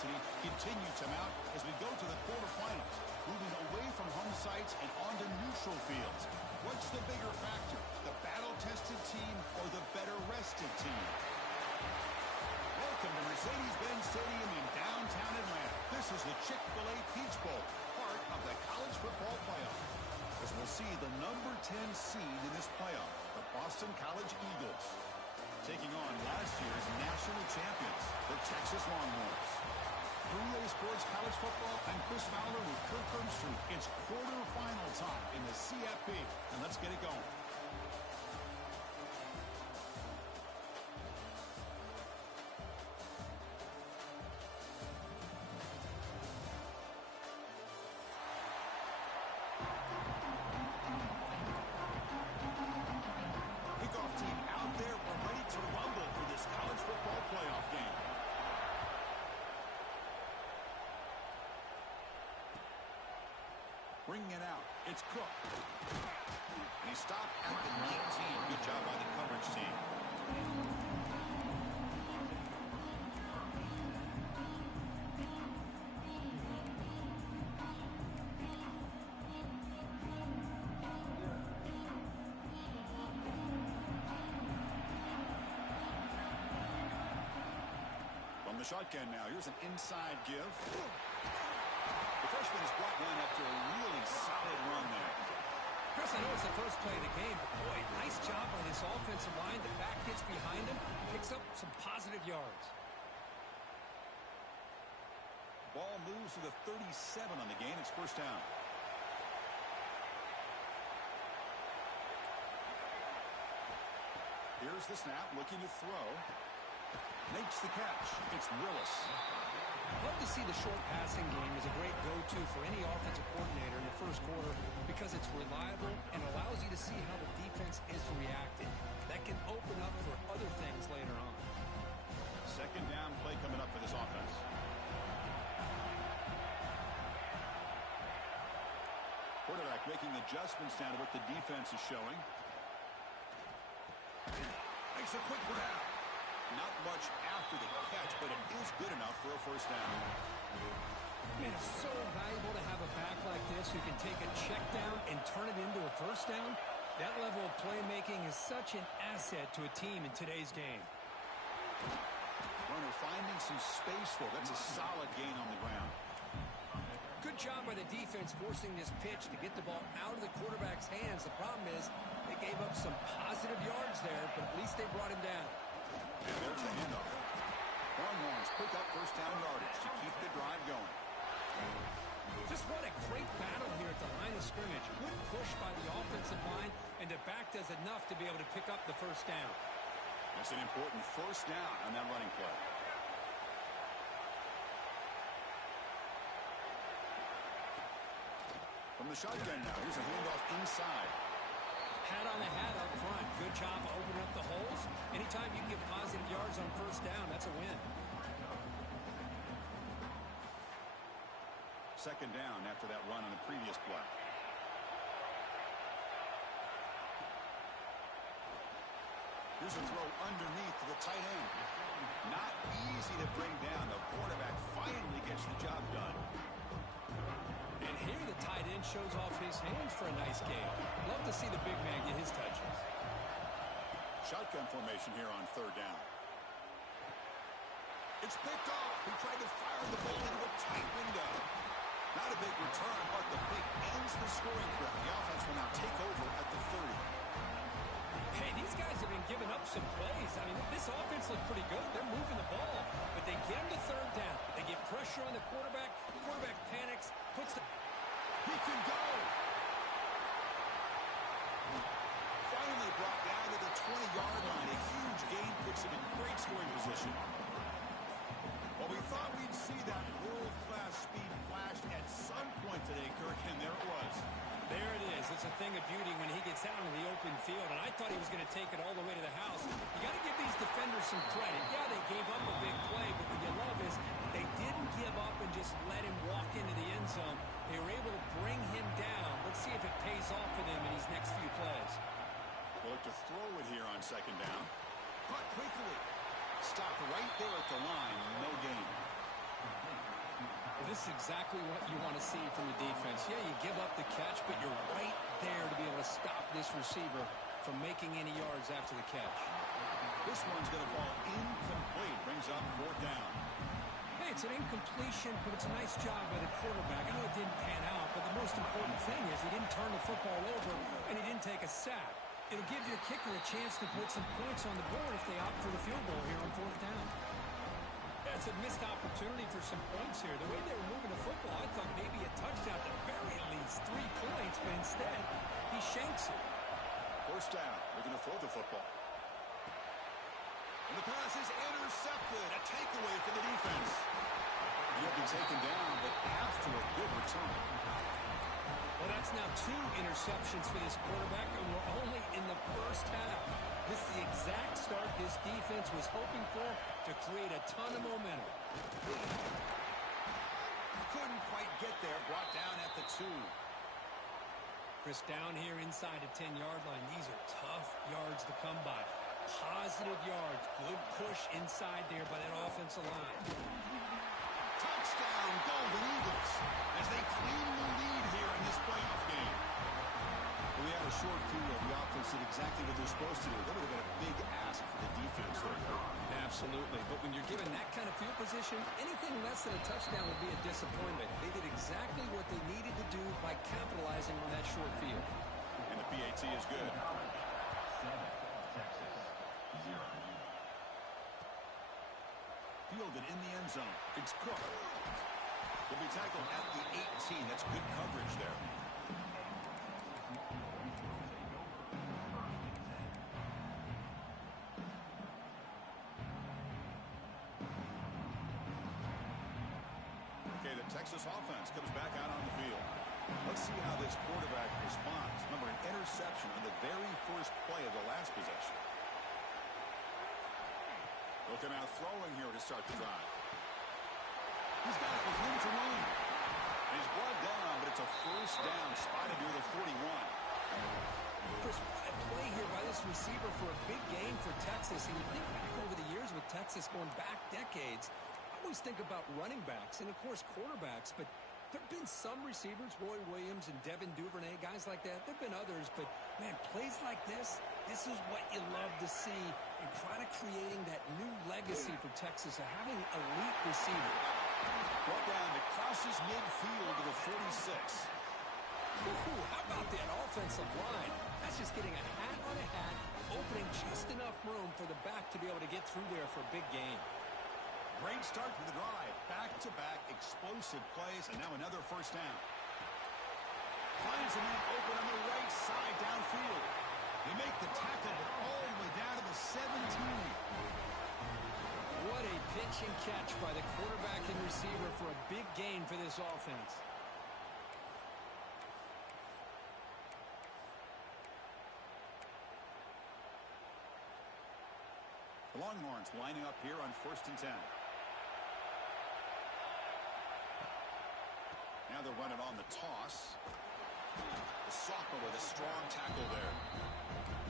intensity continue to mount as we go to the quarterfinals, moving away from home sites and onto neutral fields. What's the bigger factor, the battle-tested team or the better-rested team? Welcome to Mercedes-Benz Stadium in downtown Atlanta. This is the Chick-fil-A Peach Bowl, part of the college football playoff. As we'll see the number 10 seed in this playoff, the Boston College Eagles, taking on last year's national champions, the Texas Longhorns. For EA Sports College Football, I'm Chris Fowler with Kirk Herbstreit. It's quarterfinal time in the CFP, and let's get it going. Bringing it out, it's Cook. And he stopped at the 19. Good job by the coverage team. From the shotgun now, here's an inside give. The freshman is brought down after a really solid run there. Chris, I know it's the first play of the game, but boy, nice job by this offensive line. The back gets behind him, picks up some positive yards. Ball moves to the 37 on the game. It's first down. Here's the snap, looking to throw. Makes the catch. It's Willis. Love to see the short passing game as a great go-to for any offensive coordinator in the first quarter because it's reliable and allows you to see how the defense is reacting. That can open up for other things later on. Second down play coming up for this offense. Quarterback making adjustments down to what the defense is showing. Makes a quick grab. Not much after the catch, but it is good enough for a first down. Man, it's so valuable to have a back like this who can take a check down and turn it into a first down. That level of playmaking is such an asset to a team in today's game. Runner finding some space for it. That's a solid gain on the ground. Good job by the defense forcing this pitch to get the ball out of the quarterback's hands. The problem is they gave up some positive yards there, but at least they brought him down. And there's the handoff. Longhorns pick up first down yardage to keep the drive going. Just what a great battle here at the line of scrimmage. Good push by the offensive line, and the back does enough to be able to pick up the first down. That's an important first down on that running play. From the shotgun now, here's a handoff inside. Hat on the hat up front. Good job opening up the holes. Anytime you can get positive yards on first down, that's a win. Second down after that run on the previous play. Here's a throw underneath to the tight end. Not easy to bring down. The quarterback finally gets the job done. And here the tight end shows off his hands for a nice game. Love to see the big man get his touches. Shotgun formation here on third down. It's picked off. He tried to fire the ball into a tight window. Not a big return, but the pick ends the scoring threat. The offense will now take over at the 30. Hey, these guys have been giving up some plays. I mean, this offense looks pretty good. They're moving the ball, but they get him to third down. They get pressure on the quarterback. The quarterback panics, puts the... He can go! Finally brought down to the 20-yard line. A huge gain puts him in great scoring position. Well, we thought we'd see that world-class speed flashed at some point today, Kirk, and there it was. There it is. It's a thing of beauty when he gets out in the open field, and I thought he was going to take it all the way to the house. You got to give these defenders some credit. Yeah, they gave up a big play, but what you love is they didn't give up and just let him walk into the end zone. They were able to bring him down. Let's see if it pays off for them in these next few plays. They'll look to throw it here on second down. Caught quickly. Stopped right there at the line. No gain. This is exactly what you want to see from the defense. Yeah, you give up the catch, but you're right there to be able to stop this receiver from making any yards after the catch. This one's going to fall incomplete. Brings up 4th down. Hey, it's an incompletion, but it's a nice job by the quarterback. I know it didn't pan out, but the most important thing is he didn't turn the football over and he didn't take a sack. It'll give your kicker a chance to put some points on the board if they opt for the field goal here on 4th down. That's a missed opportunity for some points here. The way they were moving the football, I thought maybe a touchdown at the very least 3 points, but instead he shanks it. 1st down. They're going to throw the football. And the pass is intercepted. A takeaway for the defense. He'll be taken down, but after a good return. Well, that's now 2 interceptions for this quarterback, and we're only in the 1st half. This is the exact start this defense was hoping for to create a ton of momentum. Couldn't quite get there. Brought down at the 2. Chris, down here inside the 10-yard line. These are tough yards to come by. Positive yards. Good push inside there by that offensive line. Touchdown, Golden Eagles, as they claim the lead here in this playoff game. We had a short field. The offense did exactly what they're supposed to do. That would have been a big ask for the defense there. Absolutely. But when you're given that kind of field position, anything less than a touchdown would be a disappointment. They did exactly what they needed to do by capitalizing on that short field. And the PAT is good. Fielded in the end zone. It's Cook. He'll be tackled at the 18. That's good coverage there. Okay, the Texas offense comes back out on the field. Let's see how this quarterback responds. Remember, an interception on the very first play of the last possession. Looking out throwing here to start the drive. He's got it with room to run. And he's brought down, but it's a 1st down spotted near the 41. Chris, what a play here by this receiver for a big gain for Texas. And you think back over the years with Texas going back decades, I always think about running backs and, of course, quarterbacks, but there have been some receivers, Roy Williams and Devin Duvernay, guys like that. There have been others, but, man, plays like this is what you love to see and kind of creating that new legacy for Texas of having elite receivers. Brought down, it crosses midfield to the 46. Ooh, how about that offensive line? That's just getting a hat on a hat, opening just enough room for the back to be able to get through there for a big gain. Great start to the drive. Back-to-back explosive plays, and now another 1st down. Finds a man open on the right side downfield. They make the tackle all the way down to the 17. What a pitch and catch by the quarterback and receiver for a big gain for this offense. The Longhorns lining up here on 1st and 10. Now they're running on the toss. The sophomore with a strong tackle there.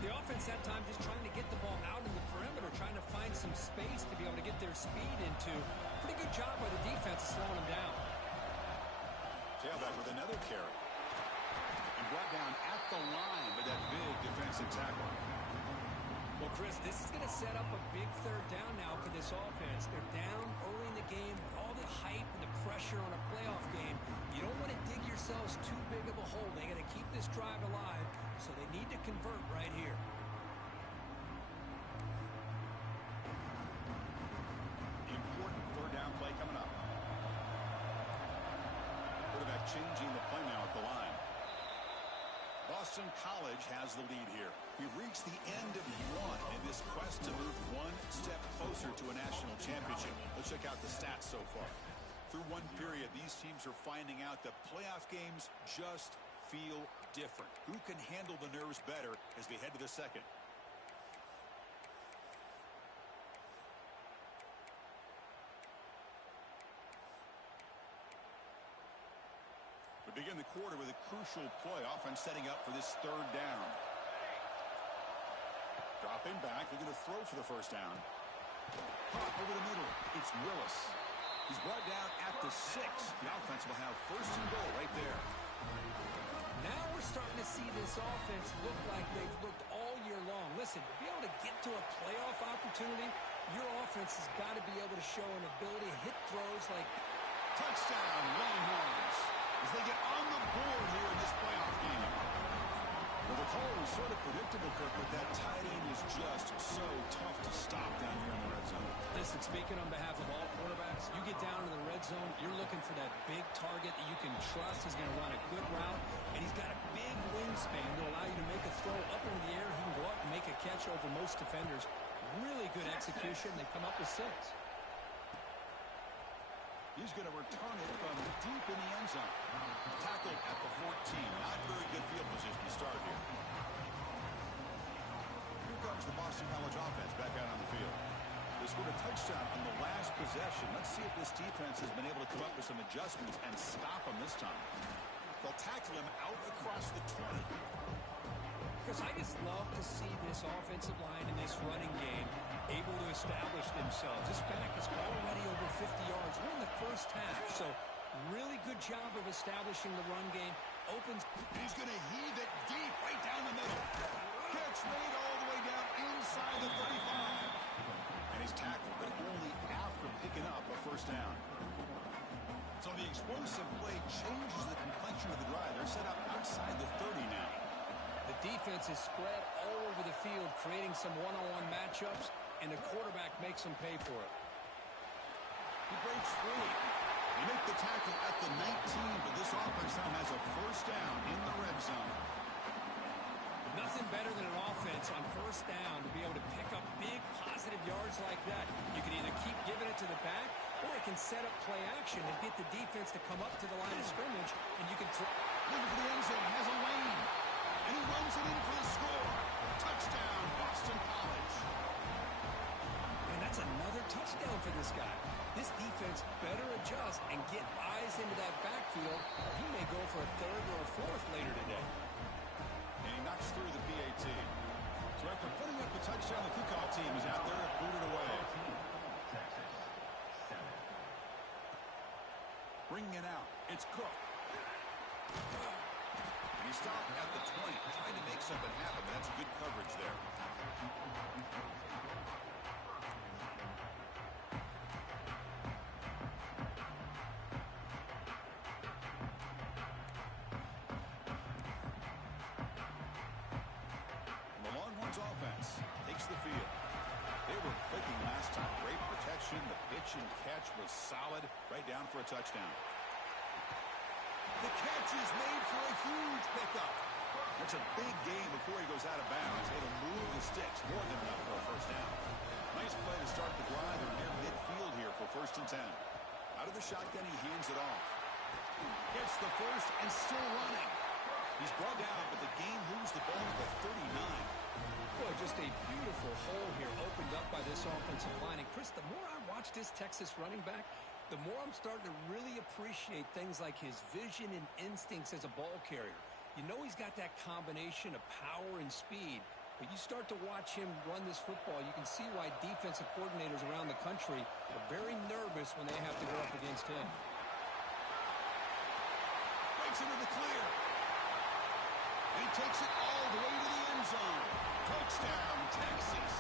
The offense that time just trying to get the ball out in the perimeter, trying to find some space to be able to get their speed into. Pretty good job by the defense slowing them down. Tailback with another carry. And brought down at the line with that big defensive tackle. Well, Chris, this is going to set up a big 3rd down now for this offense. They're down early in the game with all the hype and the pressure on a playoff game. You don't want to dig yourselves too big of a hole. They got to keep this drive alive, so they need to convert right here. Important 3rd down play coming up. Quarterback changing the play now at the line. Boston College has the lead here. We've reached the end of one in this quest to move one step closer to a national championship. Let's check out the stats so far. Through one period, these teams are finding out that playoff games just feel different. Who can handle the nerves better as we head to the 2nd? We begin the quarter with a crucial play. Offense setting up for this 3rd down. Dropping back. They're going to throw for the 1st down. Caught over the middle. It's Willis. He's brought down at the 6. The offense will have first and goal right there. Now we're starting to see this offense look like they've looked all year long. Listen, to be able to get to a playoff opportunity, your offense has got to be able to show an ability to hit throws like... Touchdown, Longhorns, as they get on the board here in this playoff game. Well, the call was sort of predictable, Kirk, but that tight end is just so tough to stop down here in the red zone. Listen, speaking on behalf of all quarterbacks, you get down to the red zone, you're looking for that big target that you can trust. He's going to run a good route, and he's got a big wingspan to allow you to make a throw up into the air. He can go up and make a catch over most defenders. Really good execution. They come up with 6. He's going to return it from deep in the end zone. Tackled at the 14. Not very good field position to start here. Here comes the Boston College offense back out on the field. They scored a touchdown on the last possession. Let's see if this defense has been able to come up with some adjustments and stop them this time. They'll tackle him out across the 20. Because I just love to see this offensive line in this running game able to establish themselves. This back is already over 50 yards. We're in the first half, so really good job of establishing the run game. Opens. And he's going to heave it deep right down the middle. Catch made all the way down inside the 35. And he's tackled, but only after picking up a first down. So the explosive play changes the complexion of the drive. They're set up outside the 30 now. The defense is spread all over the field, creating some one-on-one matchups, and the quarterback makes them pay for it. He breaks free. They make the tackle at the 19, but this offense now has a first down in the red zone. Nothing better than an offense on first down to be able to pick up big positive yards like that. You can either keep giving it to the back, or it can set up play action and get the defense to come up to the line of scrimmage, and you can throw. Looking for the end zone, has a lane, and he runs it in for the score. Touchdown, Boston College. And that's another touchdown for this guy. This defense better adjust and get eyes into that backfield, or he may go for a 3rd or a 4th later today. And he knocks through the PAT. So after putting up the touchdown, the kickoff team is out there and booted away. Bringing it out, it's Cook. And he stopped at the 20, trying to make something happen, but that's good coverage there. The Longhorns offense takes the field. They were clicking last time. Great protection. The pitch and catch was solid. Right down for a touchdown. The catch is made for a huge pickup. That's a big gain before he goes out of bounds. It'll move the sticks. More than enough for a first down. Nice play to start the drive. They're near midfield here for 1st and 10. Out of the shotgun, he hands it off. Gets the first and still running. He's brought down, but the game moves the ball to the 39. Boy, just a beautiful hole here opened up by this offensive line. And, Chris, the more I watch this Texas running back, the more I'm starting to really appreciate things like his vision and instincts as a ball carrier. You know he's got that combination of power and speed. But you start to watch him run this football, you can see why defensive coordinators around the country are very nervous when they have to go up against him. Breaks into the clear. And he takes it all the way to the end zone. Touchdown, Texas.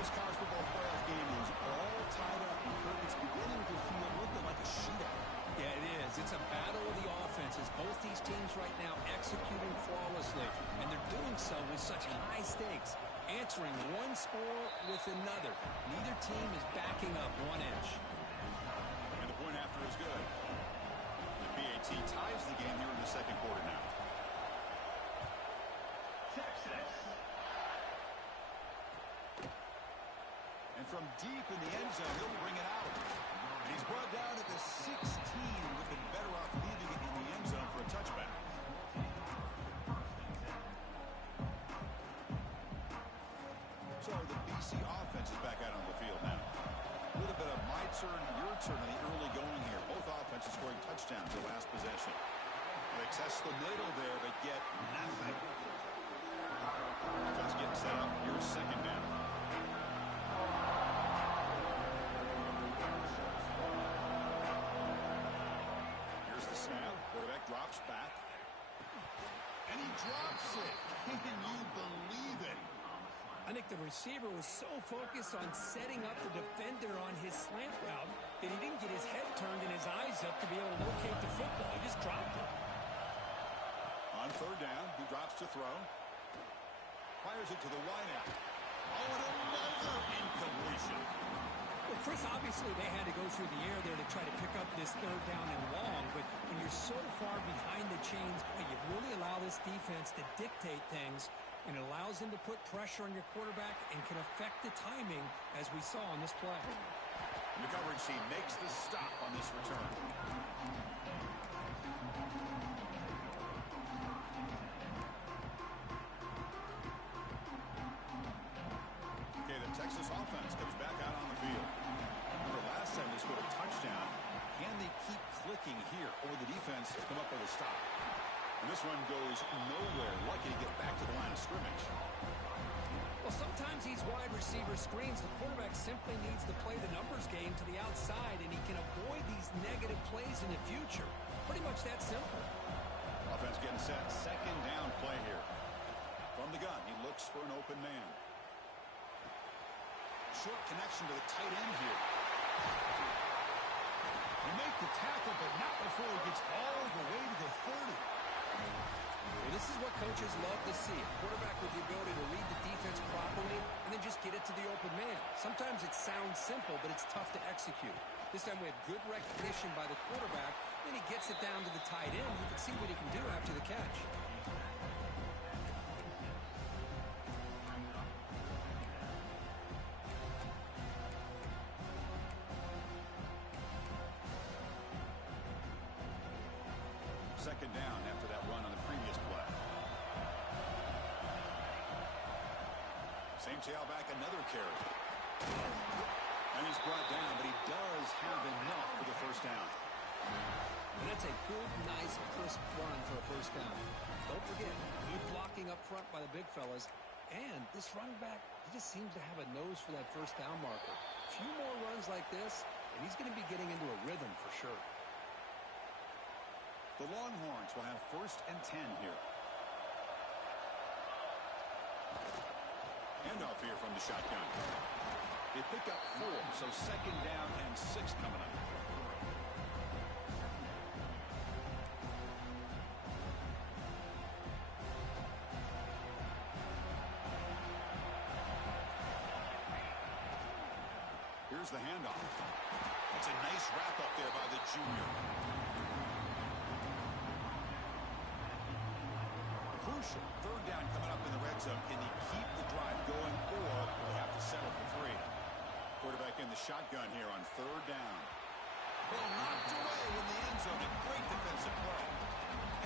This college football playoff game is all tied up. It's beginning to feel a little bit like a shootout. Yeah, it is. It's a battle of the offenses. Both these teams right now executing flawlessly, and they're doing so with such high stakes, answering one score with another. Neither team is backing up 1 inch. And the point after is good. The PAT ties the game here in the 2nd quarter now. And from deep in the end zone, he'll bring it out. And he's brought down at the 16. Would have been better off leaving it in the end zone for a touchback. So the BC offense is back out on the field now. A little bit of my turn, your turn in the early going here. Both offenses scoring touchdowns the last possession. They test the middle there, but get nothing. Offense getting set up. Here's 2nd down. drops back. And he drops it. Can you believe it? I think the receiver was so focused on setting up the defender on his slant route that he didn't get his head turned and his eyes up to be able to locate the football. He just dropped it. On third down, he drops to throw. Fires it to the wideout. Oh, and another incompletion. Well, Chris, obviously they had to go through the air there to try to pick up this third down and long, but when you're so far behind the chains, boy, you really allow this defense to dictate things, and it allows them to put pressure on your quarterback and can affect the timing, as we saw on this play. And the coverage team makes the stop on this return. Okay, the Texas offense comes back out on the field. Remember, last time they scored a touchdown. Can they keep clicking here, or the defense come up with a stop? And this one goes nowhere. Lucky to get back to the line of scrimmage. Well, sometimes these wide receiver screens, the quarterback simply needs to play the numbers game to the outside, and he can avoid these negative plays in the future. Pretty much that simple. Offense getting set. Second down play here. From the gun, he looks for an open man. Short connection to the tight end here. He makes the tackle, but not before he gets all the way to the 30. Well, this is what coaches love to see. A quarterback with the ability to read the defense properly and then just get it to the open man. Sometimes it sounds simple, but it's tough to execute. This time we have good recognition by the quarterback. Then he gets it down to the tight end. You can see what he can do after the catch. Second down after that run on the previous play. Same tailback, another carry. And he's brought down, but he does have enough for the first down. And that's a good, nice, crisp run for a first down. Don't forget, good blocking up front by the big fellas. And this running back, he just seems to have a nose for that first down marker. A few more runs like this, and he's going to be getting into a rhythm for sure. The Longhorns will have 1st and 10 here. Handoff here from the shotgun. They pick up 4, so second down and 6 coming up. Here's the handoff. That's a nice wrap up there by the junior. Crucial. Third down coming up in the red zone. Can he keep the drive going, or will he have to settle for 3? Quarterback in the shotgun here on third down. Well, knocked away in the end zone. A great defensive play.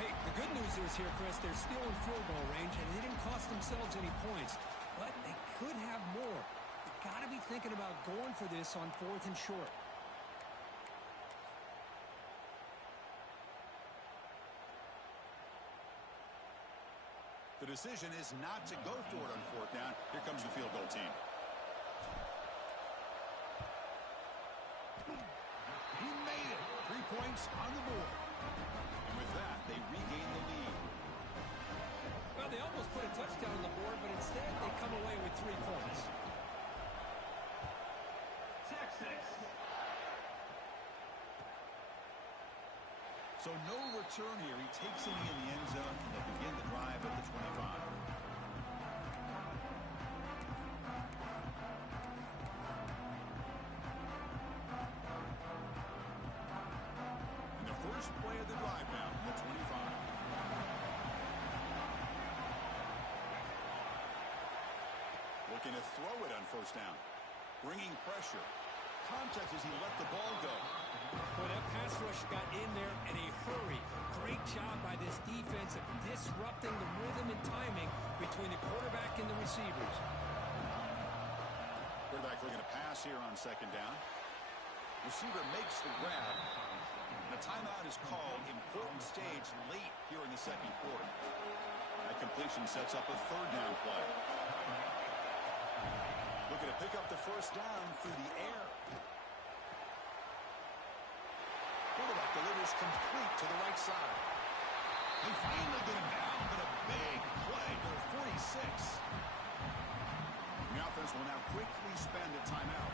Hey, the good news is here, Chris, they're still in field goal range, and they didn't cost themselves any points. But they could have more. You've got to be thinking about going for this on 4th and short. The decision is not to go for it on 4th down. Here comes the field goal team. He made it. 3 points on the board. And with that, they regain the lead. Well, they almost put a touchdown on the board, but instead they come away with 3 points. So no return here. He takes it in the end zone, and they'll begin the drive at the 25. And the first play of the drive now from the 25. Looking to throw it on 1st down. Bringing pressure. Contact as he let the ball go. Well, that pass rush got in there in a hurry. Great job by this defense of disrupting the rhythm and timing between the quarterback and the receivers. Quarterback looking to pass here on 2nd down. Receiver makes the grab. The timeout is called. Important stage late here in the 2nd quarter. That completion sets up a 3rd down play. Looking to pick up the 1st down through the air. Quarterback delivers complete to the right side. They finally get him down, but a big play to the 46. The offense will now quickly spend a timeout.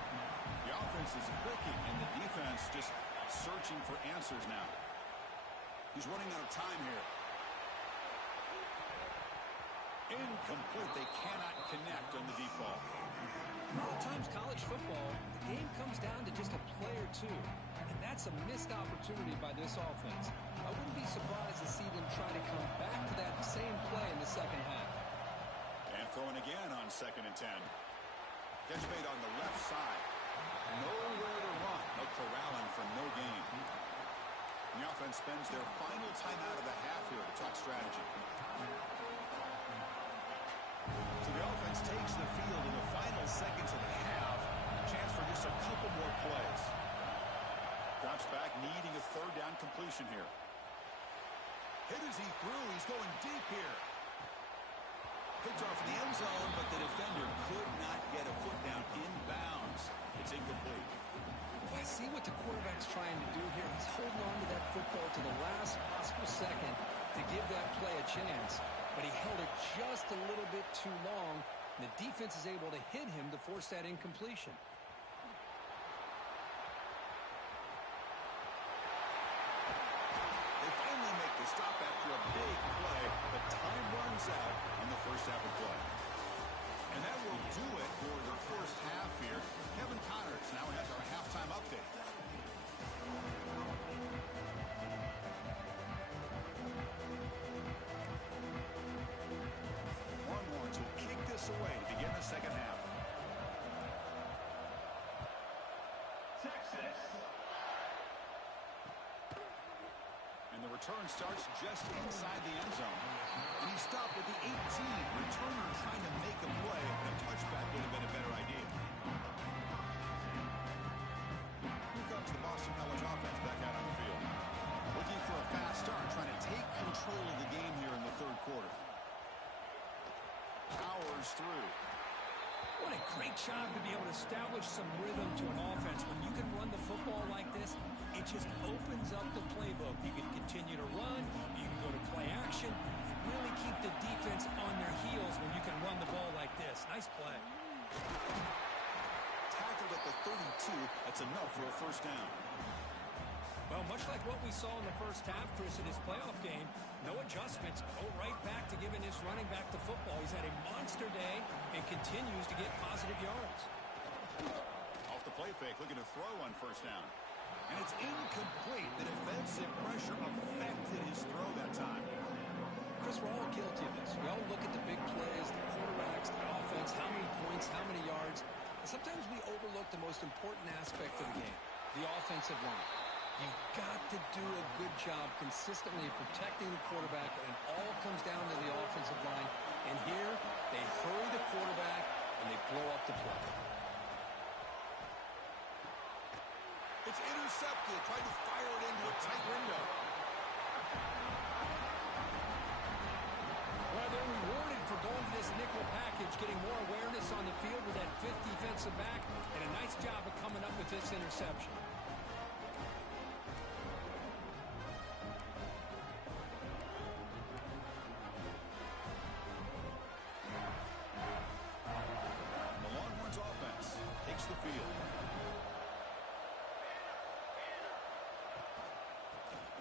The offense is clicking, and the defense just searching for answers now. He's running out of time here. Incomplete. They cannot connect on the deep ball. At times, college football, the game comes down to just a play or two. And that's a missed opportunity by this offense. I wouldn't be surprised to see them try to come back to that same play in the second half. And throwing again on 2nd and 10. Catch made on the left side. Nowhere to run. No corralling for no gain. The offense spends their final timeout of the half here to talk strategy. So the offense takes the field in the final seconds of the half. Chance for just a couple more plays. Drops back, needing a 3rd down completion here. Hit as he threw. He's going deep here. Picked off in the end zone, but the defender could not get a foot down inbounds. It's incomplete. I see what the quarterback's trying to do here. He's holding on to that football to the last possible second to give that play a chance. But he held it just a little bit too long, and the defense is able to hit him to force that incompletion. They finally make the stop after a big play, but time runs out on the first half of play. And that will do it for the first half here. Kevin Connors now has our halftime update. Longhorns will kick this away to begin the second half. Texas. And the return starts just inside the end zone. And he stopped at the 18. Returner trying to make a play. A touchback would have been a better idea. Here comes the Boston College offense back out on the field. Looking for a fast start, trying to take control of the game here in the 3rd quarter. Powers through. What a great job to be able to establish some rhythm to an offense. When you can run the football like this, it just opens up the playbook. You can continue to run, you can go to play action, really keep the defense on their heels when you can run the ball like this. Nice play. Tackled at the 32. That's enough for a first down. Well, much like what we saw in the first half, Chris, in his playoff game, no adjustments. Go right back to giving his running back the football. He's had a monster day and continues to get positive yards. Off the play fake, looking to throw on first down. And it's incomplete. The defensive pressure affected his throw that time. Chris, we're all guilty of this. We all look at the big plays, the quarterbacks, the offense, how many points, how many yards. And sometimes we overlook the most important aspect of the game, the offensive line. You've got to do a good job consistently protecting the quarterback, and it all comes down to the offensive line. And here, they hurry the quarterback, and they blow up the play. It's intercepted, trying to fire it into a tight window. Well, they're rewarded for going to this nickel package, getting more awareness on the field with that 5th defensive back, and a nice job of coming up with this interception. The Longhorns offense takes the field.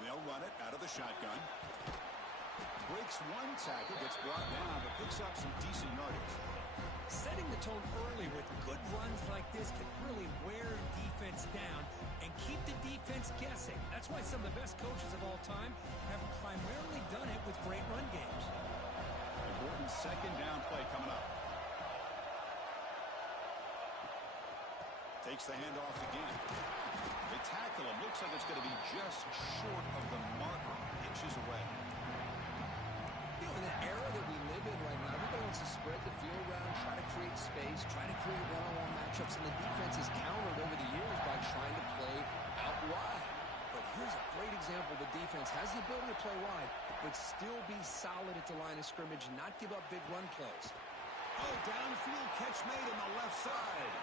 They'll run it out of the shotgun. Breaks one tackle, gets brought down, but picks up some decent yardage. Setting the tone early with good runs like this can really wear defense down and keep the defense guessing. That's why some of the best coaches of all time have primarily done it with great run games. Important second down play coming up. Takes the handoff again. They tackle him. Looks like it's going to be just short of the marker. Inches away. You know, in the era that we live in right now, everybody wants to spread the field around, try to create space, try to create one-on-one matchups, and the defense has countered over the years by trying to play out wide. But here's a great example. The defense has the ability to play wide, but still be solid at the line of scrimmage and not give up big run plays. Oh, downfield catch made on the left side.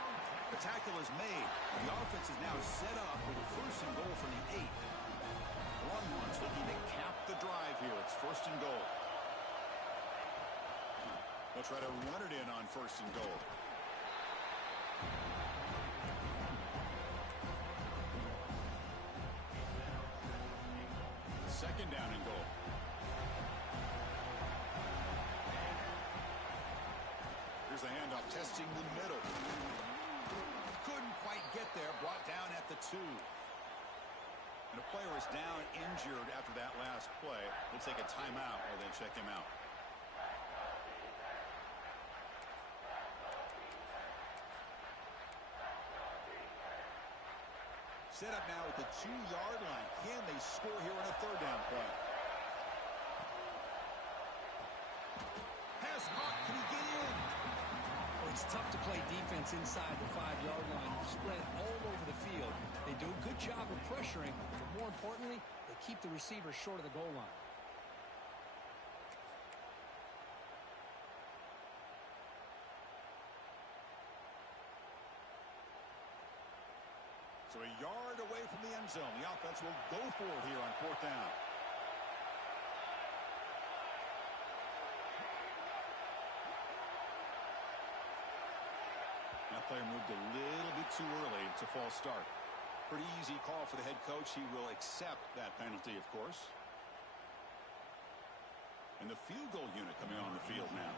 The tackle is made. The offense is now set up with a 1st and goal from the 8. The One's looking to cap the drive here. It's first and goal. They'll try to run it in on first and goal. Second down and goal. Here's the handoff, testing the middle. Couldn't quite get there, brought down at the 2. And a player is down injured after that last play. We'll take a timeout while they check him out. Set up now at the 2-yard line. Can they score here on a third down play? Pass caught. Can he get in? Well, it's tough to play defense inside the 5-yard line. Spread all over the field. They do a good job of pressuring, but more importantly, they keep the receiver short of the goal line. So a yard away from the end zone. The offense will go for it here on fourth down. That player moved a little bit too early. It's a false start. Pretty easy call for the head coach. He will accept that penalty, of course. And the field goal unit coming on the field now.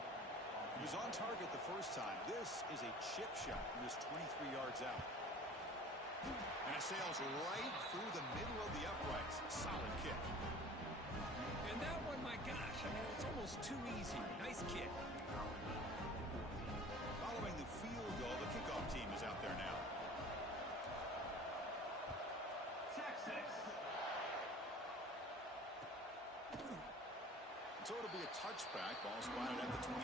He was on target the first time. This is a chip shot from just 23 yards out. And it sails right through the middle of the uprights. Solid kick. And that one, my gosh, I mean, it's almost too easy. Nice kick. Following the field goal, the kickoff team is out there now. Texas. So it'll be a touchback. Ball spotted at the 25.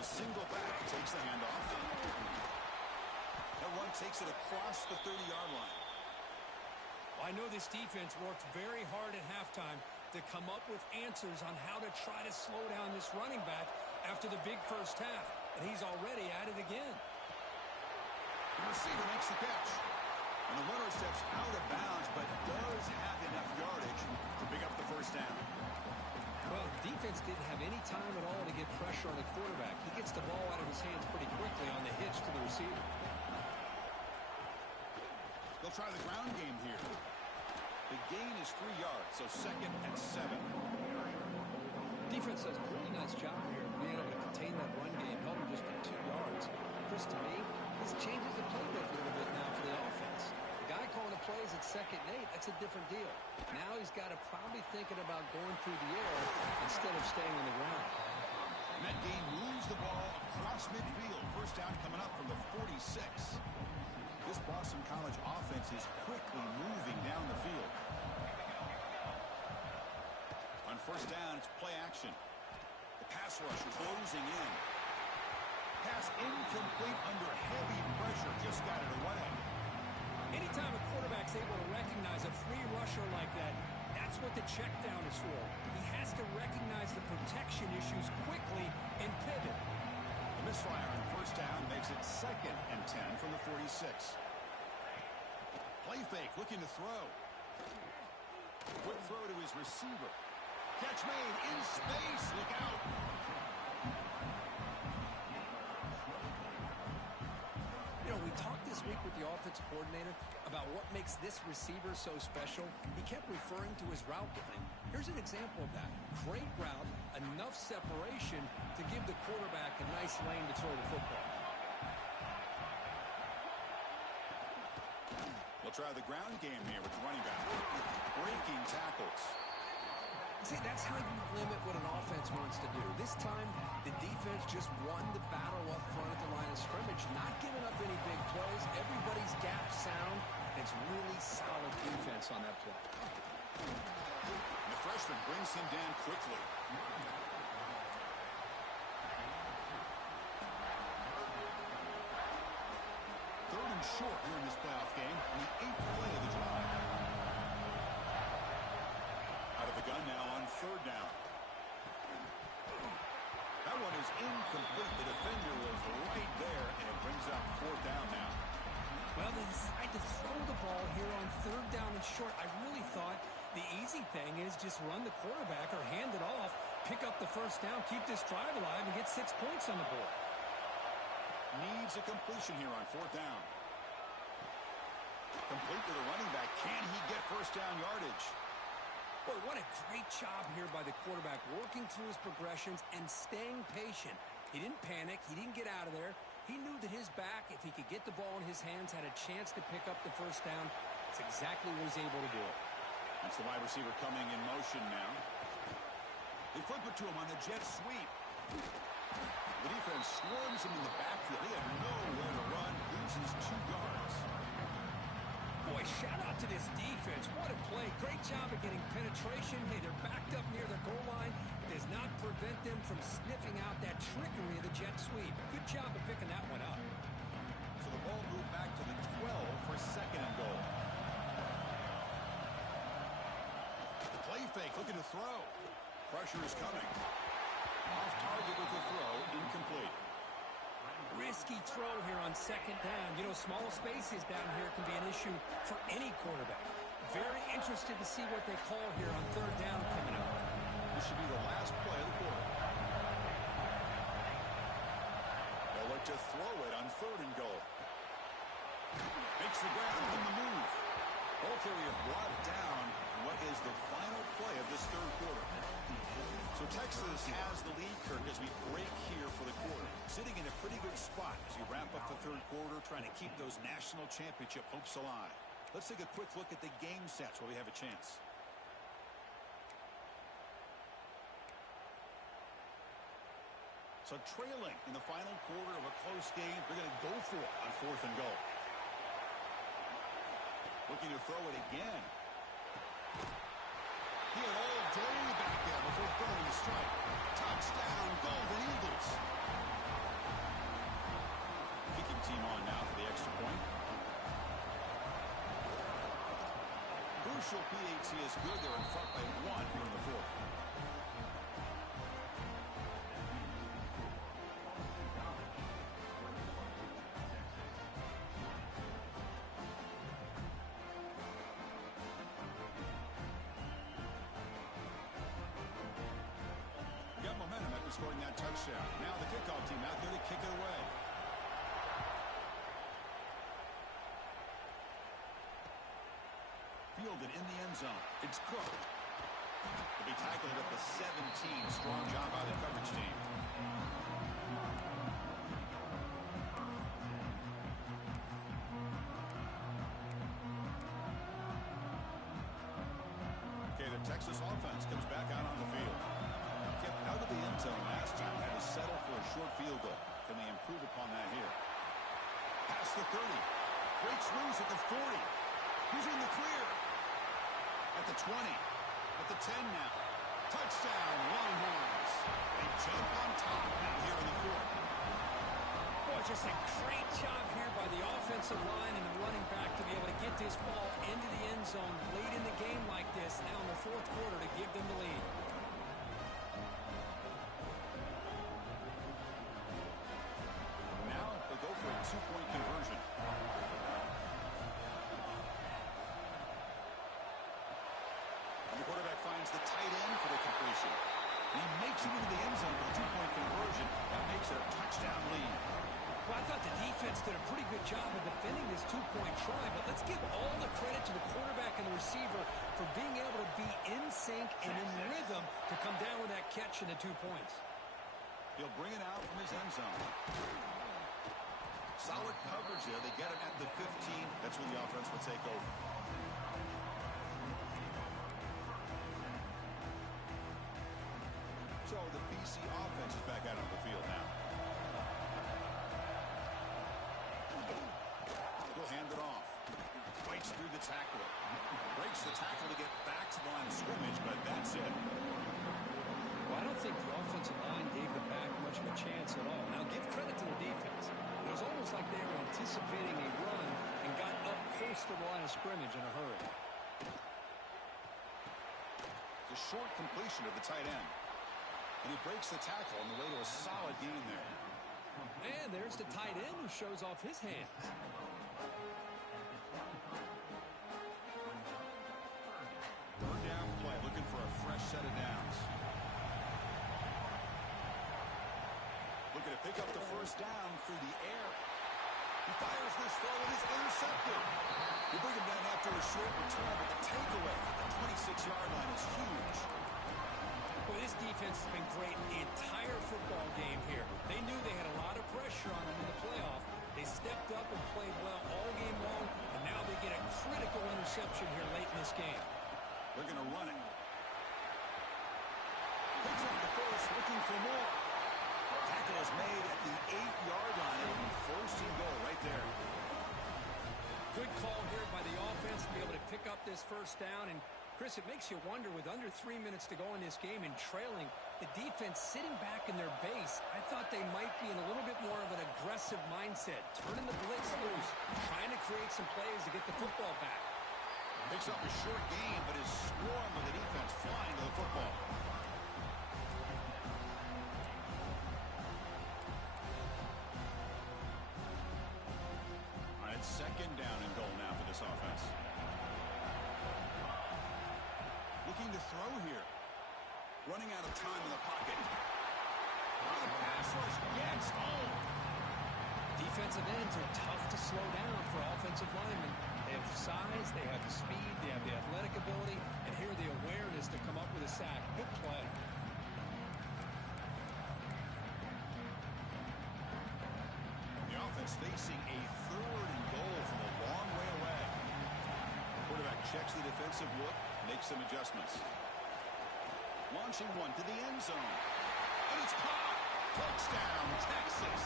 Single back takes the handoff. That one takes it across the 30-yard line. Well, I know this defense worked very hard at halftime to come up with answers on how to try to slow down this running back after the big first half, and he's already at it again. The receiver makes the catch, and the runner steps out of bounds, but does have enough yardage to pick up the first down. Well, defense didn't have any time at all to get pressure on the quarterback. He gets the ball out of his hands pretty quickly on the hitch to the receiver. They'll try the ground game here. The gain is 3 yards, so second and 7. Defense does a really nice job here being able to contain that run game, held him just at 2 yards. Chris, to me, this changes the playbook a little bit now for the offense. The guy calling the plays at 2nd and 8, that's a different deal. Now he's got to probably thinking about going through the air instead of staying on the ground. And that game moves the ball across midfield. First down coming up from the 46. This Boston College offense is quickly moving down the field. On first down, it's play action. The pass rush closing in. Pass incomplete under heavy pressure. Just got it away. Anytime a quarterback's able to recognize a free rusher like that, that's what the check down is for. He has to recognize the protection issues quickly and pivot. The misfire on first down makes it 2nd and 10 from the 46. Play fake, looking to throw. Quick throw to his receiver. Catch made in space. Look out. You know, we talked this week with the offensive coordinator about what makes this receiver so special. He kept referring to his route running. Here's an example of that. Great route, enough separation to give the quarterback a nice lane to throw the football. They'll try the ground game here with the running back. Breaking tackles. See, that's how you limit what an offense wants to do. This time, the defense just won the battle up front at the line of scrimmage, not giving up any big plays. Everybody's gap sound. It's really solid defense on that play. And the freshman brings him down quickly. Third and short here in this playoff game, on the 8th play of the drive. Out of the gun now on third down. short, I really thought the easy thing is just run the quarterback or hand it off, pick up the first down, keep this drive alive, and get 6 points on the board. Needs a completion here on 4th down. Complete to the running back. Can he get first down yardage? Boy, what a great job here by the quarterback, working through his progressions and staying patient. He didn't panic. He didn't get out of there. He knew that his back, if he could get the ball in his hands, had a chance to pick up the first down. That's exactly what he's able to do. That's the wide receiver coming in motion now. They flip it to him on the jet sweep. The defense swarms him in the backfield. He had nowhere to run. Loses 2 yards. Boy, shout out to this defense. What a play. Great job of getting penetration. Hey, they're backed up near the goal line. It does not prevent them from sniffing out that trickery of the jet sweep. Good job of picking that one up. So the ball moved back to the 12 for 2nd and goal. Play fake, looking to throw. Pressure is coming. Off target with the throw, incomplete. Risky throw here on 2nd down. You know, small spaces down here can be an issue for any quarterback. Very interested to see what they call here on 3rd down coming up. This should be the last play of the quarter. They'll look to throw it on 3rd and goal. Makes the ground in the move. Ball carrier brought down. What is the final play of this 3rd quarter? So Texas has the lead, Kirk, as we break here for the quarter. Sitting in a pretty good spot as you wrap up the 3rd quarter, trying to keep those national championship hopes alive. Let's take a quick look at the game sets while we have a chance. So trailing in the final quarter of a close game, they're going to go for it on 4th and goal. Looking to throw it again. He had all day back there before throwing the strike. Touchdown, Golden Eagles. Kicking team on now for the extra point. Crucial PAT is good. They're in front by 1 here in the 4th. Scoring that touchdown. Now the kickoff team out there to kick it away. Fielded in the end zone. It's Cook. To be tackled at the 17. Strong job by the coverage team. Okay, the Texas offense comes back out on the field. Kept out of the end zone last time. Had to settle for a short field goal. Can they improve upon that here? Past the 30. Breaks loose at the 40. Who's in the clear? At the 20. At the 10 now. Touchdown, Longhorns. They jump on top now here in the 4th. Boy, just a great job here by the offensive line and the running back to be able to get this ball into the end zone late in the game like this, now in the 4th quarter, to give them the lead. Now they'll go for a 2-point conversion. And the quarterback finds the tight end for the completion. And he makes it into the end zone with a 2-point conversion. That makes it a touchdown lead. Well, I thought the defense did a pretty good job of defending this 2-point try, but let's give all the credit to the quarterback and the receiver for being able to be in sync and in rhythm to come down with that catch and the 2 points. He'll bring it out from his end zone. Solid coverage there. They get it at the 15. That's when the offense will take over. So the BC offense is back out on the field now. He'll hand it off. Fights through the tackle. Breaks the tackle to get back to the line of scrimmage, but that's it. Well, I don't think the offensive line gave the back much of a chance at all. Now, give credit to the defense. It was almost like they were anticipating a run and got up close to the line of scrimmage in a hurry. It's a short completion of the tight end. And he breaks the tackle on the way to a solid gain there. And there's the tight end who shows off his hands. looking to pick up the first down through the air. He fires this throw and is intercepted. You bring him down after a short return, but the takeaway at the 26-yard line is huge. Well, this defense has been great the entire football game here. They knew they had a lot of pressure on them in the playoff. They stepped up and played well all game long, and now they get a critical interception here late in this game. They're going to run it. Picks up the first, looking for more. Tackle is made at the 8-yard line. It'll be first and goal right there. Good call here by the offense to be able to pick up this first down. And, Chris, it makes you wonder, with under 3 minutes to go in this game and trailing, the defense sitting back in their base, I thought they might be in a little bit more of an aggressive mindset, turning the blitz loose, trying to create some plays to get the football back. Picks up a short gain, but is swarmed with the defense flying to the football. All right, second down and goal now for this offense. Looking to throw here. Running out of time in the pocket. The pass rush gets home. Defensive ends are tough to slow down for offensive linemen. They have the size, they have the speed, they have the athletic ability, and here the awareness to come up with a sack. Good play. The offense facing a third and goal from a long way away. Quarterback checks the defensive look, makes some adjustments. Launching one to the end zone. And it's caught. Touchdown, Texas.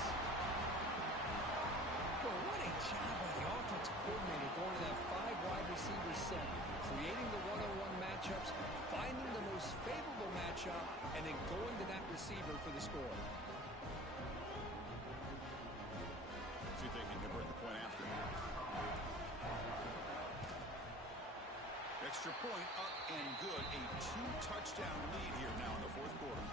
Well, what a job by the offensive coordinator going to that 5 wide receiver set, creating the one-on-one matchups, finding the most favorable matchup, and then going to that receiver for the score. See if they can convert the point after. Extra point up and good. A 2-touchdown lead here now in the fourth quarter.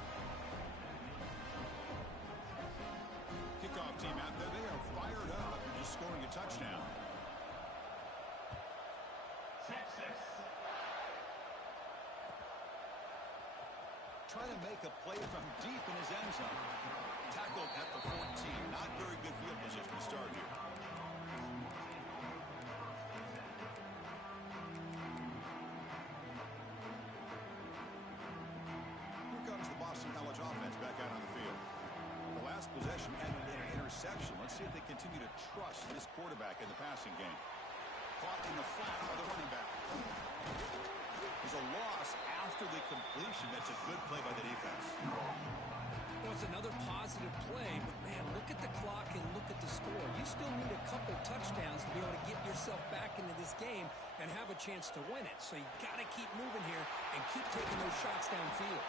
Kickoff team out there. They are fired up after just scoring a touchdown. Texas. Trying to make a play from deep in his end zone. Tackled at the 14. Not very good field position to start here. Here comes the Boston College offense back out on the field. The last possession ended in an interception. Let's see if they continue to trust this quarterback in the passing game. Caught in the flat by the running back. There's a loss after the completion. That's a good play by the defense. Well, it's another positive play, but, man, look at the clock and look at the score. You still need a couple touchdowns to be able to get yourself back into this game and have a chance to win it. So you got to keep moving here and keep taking those shots downfield.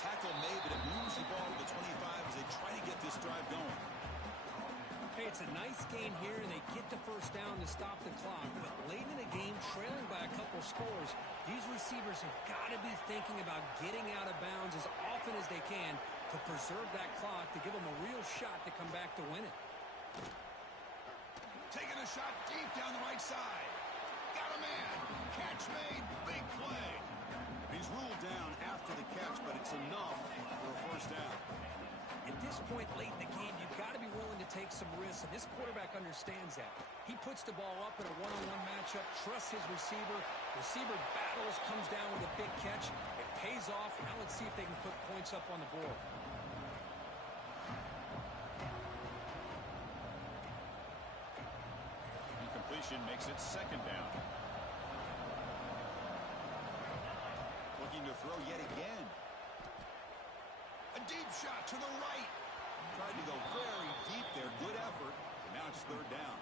Tackle made, but it moves the ball to the 25 as they try to get this drive going. Hey, it's a nice game here, and they get the first down to stop the clock. But late in the game, trailing by a couple scores, these receivers have got to be thinking about getting out of bounds as often as they can to preserve that clock, to give them a real shot to come back to win it. Taking a shot deep down the right side. Got a man. Catch made. Big play. He's ruled down after the catch, but it's enough for a first down. At this point late in the game, you've got to be willing to take some risks, and this quarterback understands that. He puts the ball up in a one-on-one matchup, trusts his receiver. Receiver battles, comes down with a big catch. It pays off. Now let's see if they can put points up on the board. Incompletion makes it second down. Looking to throw yet again. A deep shot to the right. Tried to go very deep there. Good effort. And now it's third down.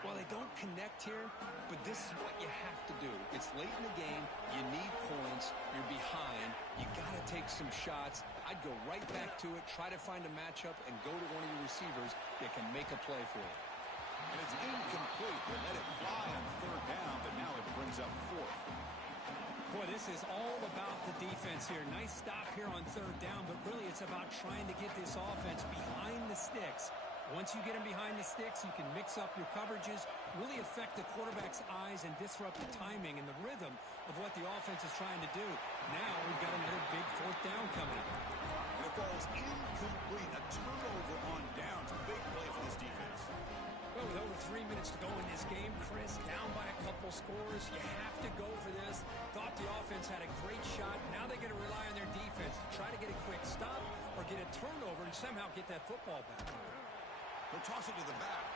Well, they don't connect here, but this is what you have to do. It's late in the game. You need points. You're behind. You got to take some shots. I'd go right back to it, try to find a matchup, and go to one of your receivers that can make a play for you. And it's incomplete. They let it fly on third down, but now it brings up fourth. Boy, this is all about the defense here. Nice stop here on third down, but really it's about trying to get this offense behind the sticks. Once you get them behind the sticks, you can mix up your coverages, really affect the quarterback's eyes and disrupt the timing and the rhythm of what the offense is trying to do. Now we've got another big fourth down coming up. And if falls incomplete. A turnover on downs. Big play for this defense. Well, with over 3 minutes to go in this game, Chris, down by a couple scores, you have to go for this. Thought the offense had a great shot. Now they got to rely on their defense to try to get a quick stop or get a turnover and somehow get that football back. They'll toss it to the back.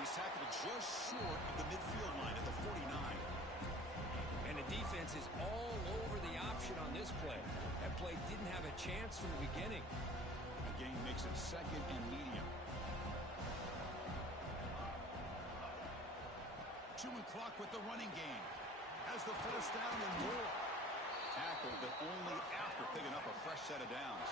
He's tackled just short of the midfield line at the 49. And the defense is all over the option on this play. That play didn't have a chance from the beginning. The game makes it second and medium. Chewing clock with the running game. Has the first down and more. Tackle, but only after picking up a fresh set of downs.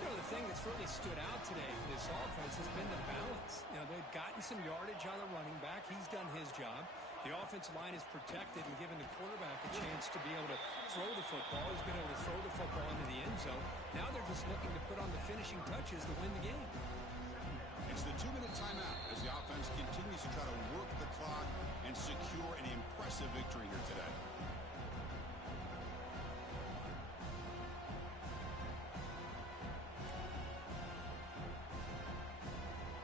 You know, the thing that's really stood out today for this offense has been the balance. You know, they've gotten some yardage on the running back. He's done his job. The offensive line is protected and given the quarterback a chance to be able to throw the football. He's been able to throw the football into the end zone. Now they're just looking to put on the finishing touches to win the game. It's the 2-minute timeout as the offense continues to try to work the clock and secure an impressive victory here today.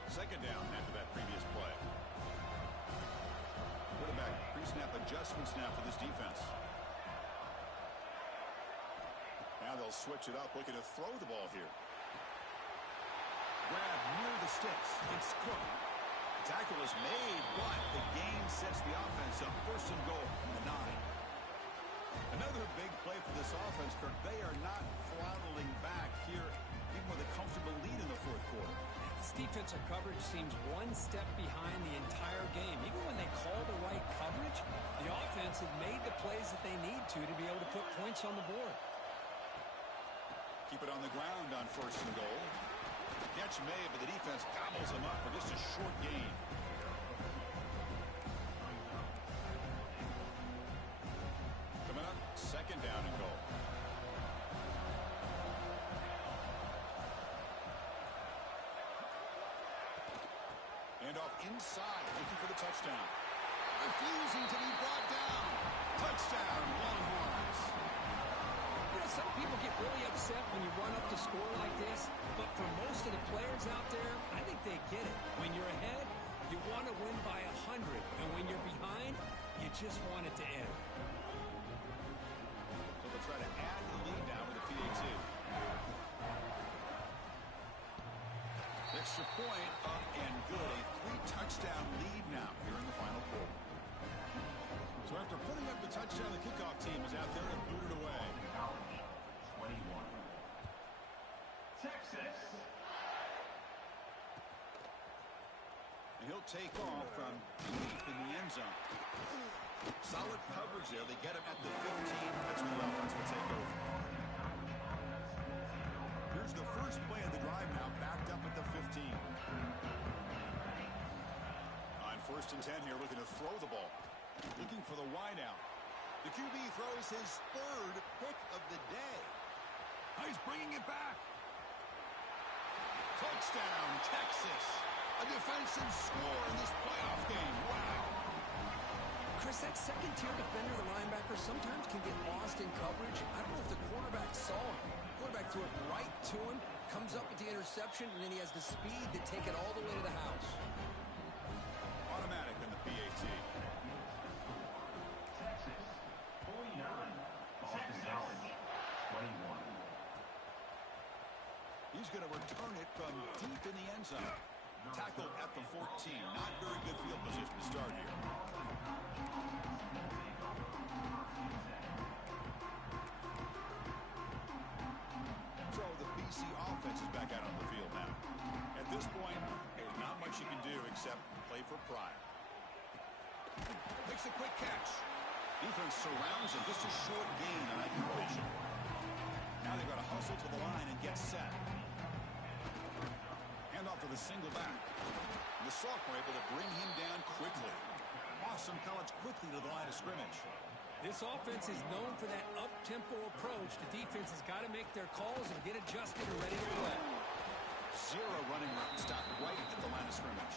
Second down after that previous play. Quarterback pre-snap adjustment snap for this defense. Now they'll switch it up, looking to throw the ball here. Grab near the sticks. It's Cook. Tackle is made, but the gain sets the offense up. First and goal from the 9. Another big play for this offense, Kirk. They are not throttling back here, even with a comfortable lead in the fourth quarter. This defensive coverage seems one step behind the entire game. Even when they call the right coverage, the offense has made the plays that they need to be able to put points on the board. Keep it on the ground on first and goal. Catch made, but the defense gobbles him up for just a short gain. Coming up, second down and goal. Hand off inside, looking for the touchdown. Refusing to be brought down. Touchdown, Longhorns. You know, some people get really upset when you run up to score like this, but for most of the players out there, I think they get it. When you're ahead, you want to win by 100, and when you're behind, you just want it to end. So they'll try to add the lead now with a PAT. Extra point up and good. A 3-touchdown lead now here in the final quarter. So after putting up the touchdown, the kickoff team is out there and booted away. 21. Texas. And he'll take off from deep in the end zone. Solid coverage there. They get him at the 15. That's when the offense will take over. Here's the first play of the drive now, backed up at the 15. On first and 10 here, looking to throw the ball. Looking for the wide out. The QB throws his third pick of the day. He's bringing it back. Touchdown, Texas. A defensive score in this playoff game. Wow. Chris, that second-tier defender, the linebacker, sometimes can get lost in coverage. I don't know if the quarterback saw him. The quarterback threw it right to him, comes up with the interception, and then he has the speed to take it all the way to the house. Automatic in the PAT. Texas. 49. Boston College. 21. He's going to return it from deep in the end zone. Tackled at the 14. Not very good field position to start here. So the BC offense is back out on the field now. At this point, there's not much you can do except play for pride. Makes a quick catch. Defense surrounds him. Just a short gain on that completion. Now they've got to hustle to the line and get set. Hand off to the single back. The sophomore able to bring him down quickly. Boston College quickly to the line of scrimmage. This offense is known for that up-tempo approach. The defense has got to make their calls and get adjusted and ready to play. Zero running route. Stopped right at the line of scrimmage.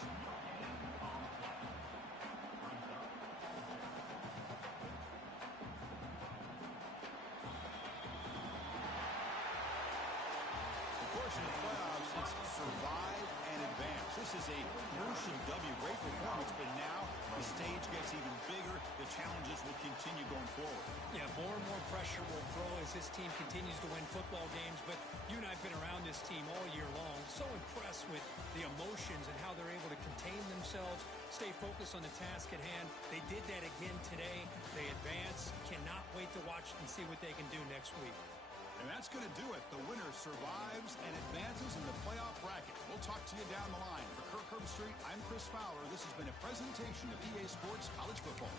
survive and advance. This is a crucial W. Great performance, but now the stage gets even bigger. The challenges will continue going forward. Yeah, more and more pressure will grow as this team continues to win football games, but you and I have been around this team all year long. So impressed with the emotions and how they're able to contain themselves, stay focused on the task at hand. They did that again today. They advance. Cannot wait to watch and see what they can do next week. And that's going to do it. The winner survives and advances in the playoff bracket. We'll talk to you down the line. For Kirk Herbstreit, I'm Chris Fowler. This has been a presentation of EA Sports College Football.